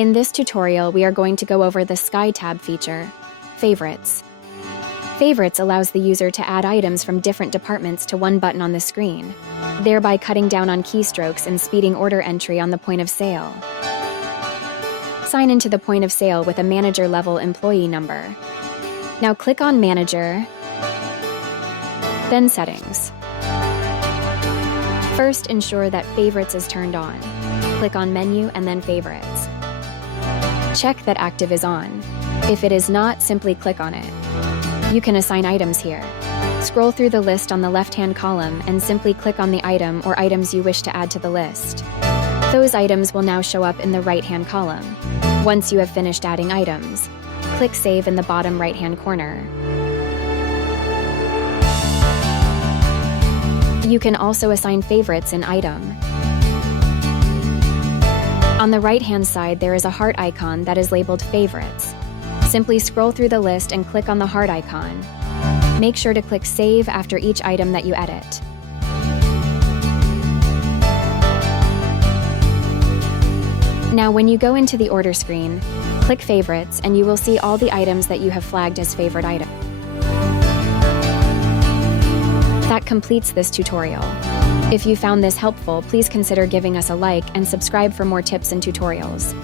In this tutorial, we are going to go over the SkyTab feature, Favorites. Favorites allows the user to add items from different departments to one button on the screen, thereby cutting down on keystrokes and speeding order entry on the point of sale. Sign into the point of sale with a manager-level employee number. Now click on Manager, then Settings. First, ensure that Favorites is turned on. Click on Menu and then Favorites. Check that Active is on. If it is not, simply click on it. You can assign items here. Scroll through the list on the left-hand column and simply click on the item or items you wish to add to the list. Those items will now show up in the right-hand column. Once you have finished adding items, click Save in the bottom right-hand corner. You can also assign favorites in Item. On the right-hand side, there is a heart icon that is labeled Favorites. Simply scroll through the list and click on the heart icon. Make sure to click Save after each item that you edit. Now, when you go into the order screen, click Favorites and you will see all the items that you have flagged as favorite item. That completes this tutorial. If you found this helpful, please consider giving us a like and subscribe for more tips and tutorials.